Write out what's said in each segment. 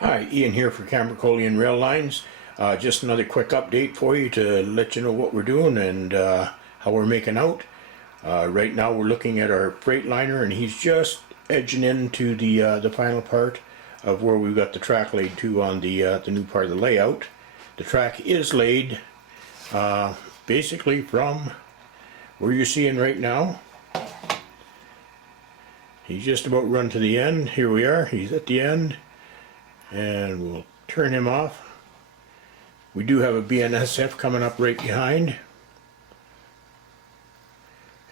Hi, Ian here for Cambracolian Rail Lines. Just another quick update for you to let you know what we're doing and how we're making out. Right now we're looking at our Freightliner, and he's just edging into the final part of where we've got the track laid to on the new part of the layout. The track is laid basically from where you're seeing right now. He's just about run to the end. Here we are, he's at the end. And we'll turn him off. We do have a BNSF coming up right behind.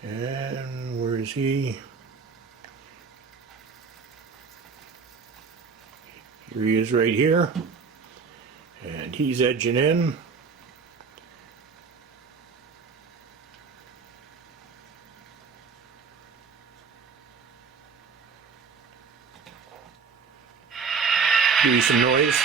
And where is he? Here he is right here. And he's edging in. Give you some noise.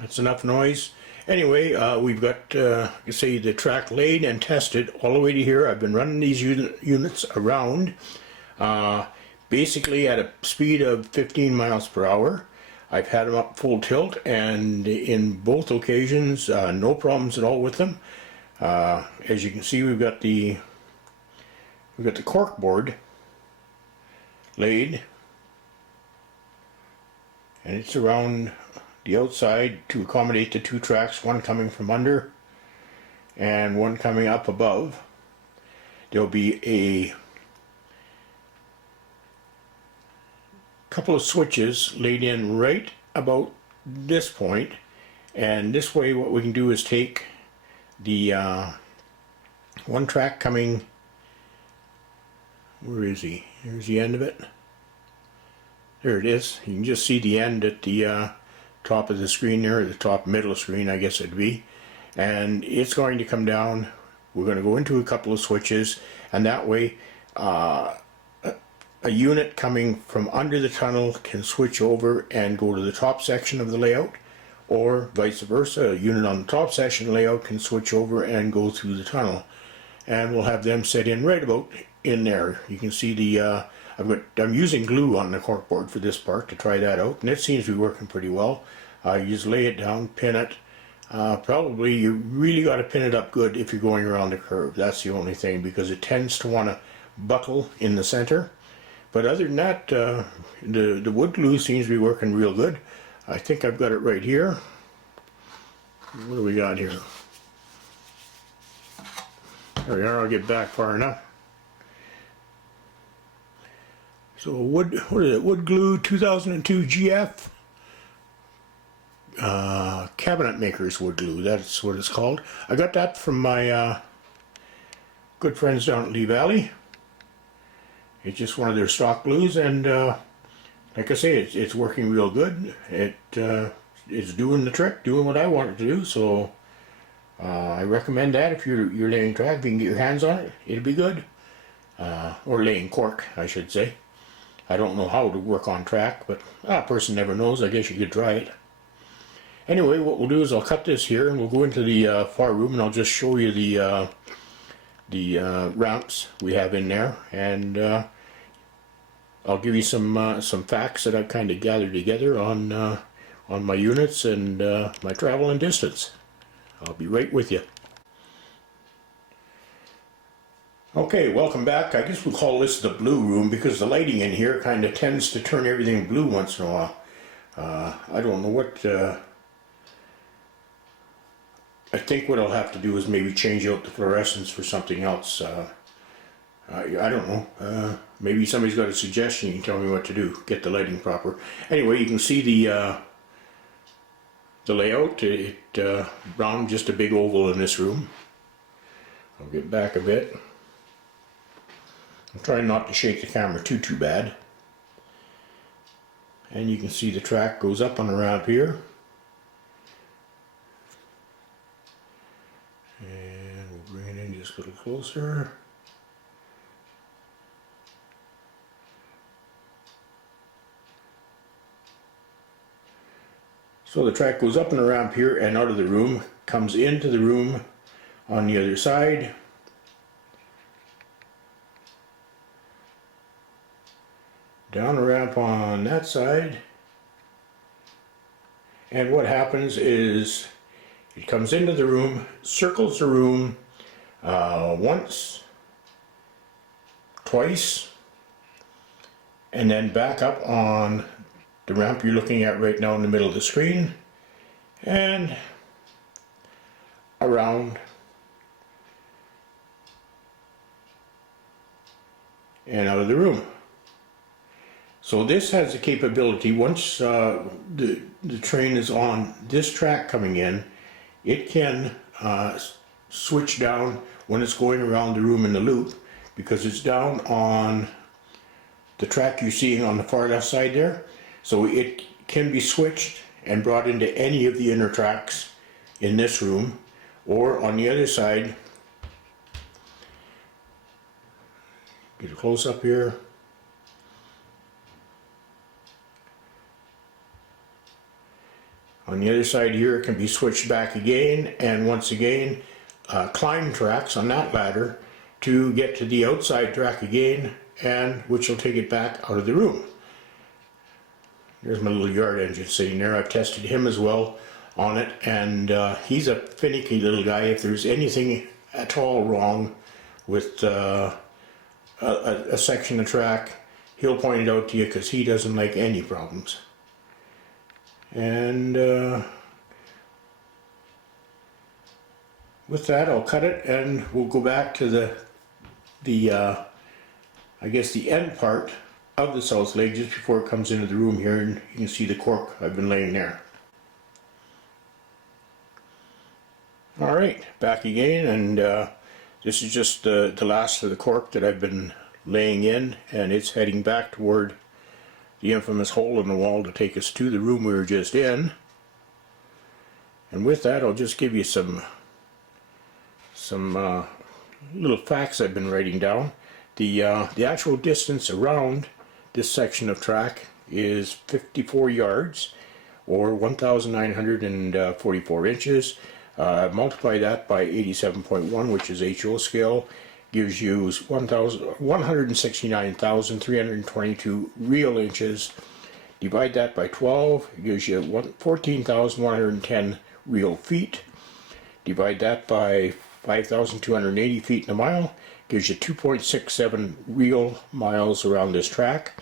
That's enough noise. Anyway, we've got, you see, the track laid and tested all the way to here. I've been running these units around, basically at a speed of 15 miles per hour. I've had them up full tilt, and in both occasions, no problems at all with them. As you can see, we've got the cork board laid, and it's around the outside to accommodate the two tracks, one coming from under and one coming up above. There'll be a couple of switches laid in right about this point, and this way what we can do is take the one track coming, where is he? Here's the end of it. There it is. You can just see the end at the top of the screen there, or the top middle screen I guess it'd be, and it's going to come down. We're going to go into a couple of switches, and that way a unit coming from under the tunnel can switch over and go to the top section of the layout, or vice versa, a unit on the top section layout can switch over and go through the tunnel, and we'll have them set in right about in there. You can see the I'm using glue on the corkboard for this part to try that out, and it seems to be working pretty well. You just lay it down, pin it. Probably you really got to pin it up good if you're going around the curve. That's the only thing, because it tends to want to buckle in the center. But other than that, the wood glue seems to be working real good. I think I've got it right here. What do we got here? There we are. I'll get back far enough. So what is it? Wood glue 2002 GF. Cabinet makers wood glue, that's what it's called. I got that from my good friends down at Lee Valley. It's just one of their stock glues, and like I say, it's working real good. It's doing the trick, doing what I want it to do, so I recommend that. If you're laying track, if you can get your hands on it, it'll be good. Or laying cork, I should say. I don't know how to work on track, but a person never knows. I guess you could try it. Anyway, what we'll do is I'll cut this here, and we'll go into the far room, and I'll just show you the ramps we have in there, and I'll give you some facts that I've kind of gathered together on my units and my travel and distance. I'll be right with you. Okay, welcome back. I guess we'll call this the blue room, because the lighting in here kind of tends to turn everything blue once in a while. I don't know what. I think what I'll have to do is maybe change out the fluorescence for something else. I don't know. Maybe somebody's got a suggestion. You can tell me what to do. Get the lighting proper. Anyway, you can see the layout. Round, just a big oval in this room. I'll get back a bit. I'm trying not to shake the camera too bad. And you can see the track goes up and around here. And we'll bring it in just a little closer. So the track goes up in the ramp here and out of the room, comes into the room on the other side. Down the ramp on that side. And what happens is it comes into the room, circles the room once, twice, and then back up on the ramp you're looking at right now in the middle of the screen, and around and out of the room. So this has the capability, once the train is on this track coming in, it can switch down when it's going around the room in the loop, because it's down on the track you're seeing on the far left side there. So it can be switched and brought into any of the inner tracks in this room, or on the other side. Get a close up here. On the other side here, it can be switched back again, and once again climb tracks on that ladder to get to the outside track again, and which will take it back out of the room. There's my little yard engine sitting there. I've tested him as well on it, and he's a finicky little guy. If there's anything at all wrong with a section of track, he'll point it out to you, because he doesn't like any problems. And with that, I'll cut it, and we'll go back to I guess the end part of the south leg just before it comes into the room here, and you can see the cork I've been laying there. Alright, back again, and this is just the last of the cork that I've been laying in, and it's heading back toward the infamous hole in the wall to take us to the room we were just in. And with that, I'll just give you some little facts I've been writing down. The actual distance around this section of track is 54 yards, or 1,944 inches. Multiply that by 87.1, which is HO scale, gives you 169,322 real inches. Divide that by 12, it gives you 14,110 real feet. Divide that by 5,280 feet in a mile, gives you 2.67 real miles around this track.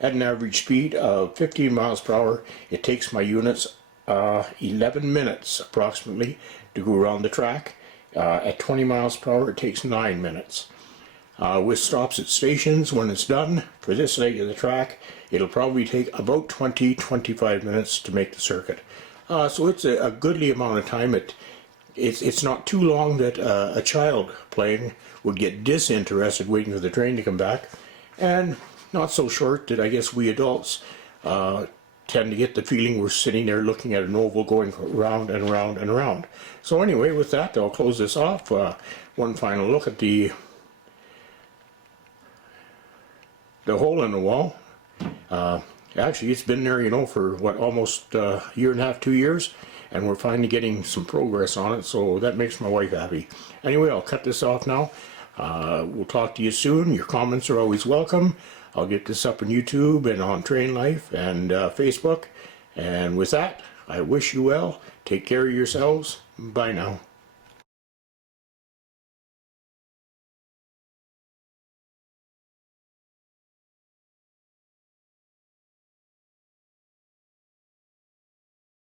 At an average speed of 15 miles per hour, it takes my units 11 minutes approximately to go around the track. At 20 miles per hour, it takes 9 minutes. With stops at stations, when it's done for this leg of the track, it'll probably take about 20-25 minutes to make the circuit. So it's a goodly amount of time. It's not too long that a child playing would get disinterested waiting for the train to come back, and not so short that I guess we adults tend to get the feeling we're sitting there looking at an oval going round and round and round. So anyway, with that, I'll close this off. One final look at the hole in the wall. Actually, it's been there, you know, for what, almost a year and a half, 2 years, and we're finally getting some progress on it, so that makes my wife happy. Anyway, I'll cut this off now. We'll talk to you soon. Your comments are always welcome. I'll get this up on YouTube and on Train Life and Facebook. And with that, I wish you well. Take care of yourselves. Bye now.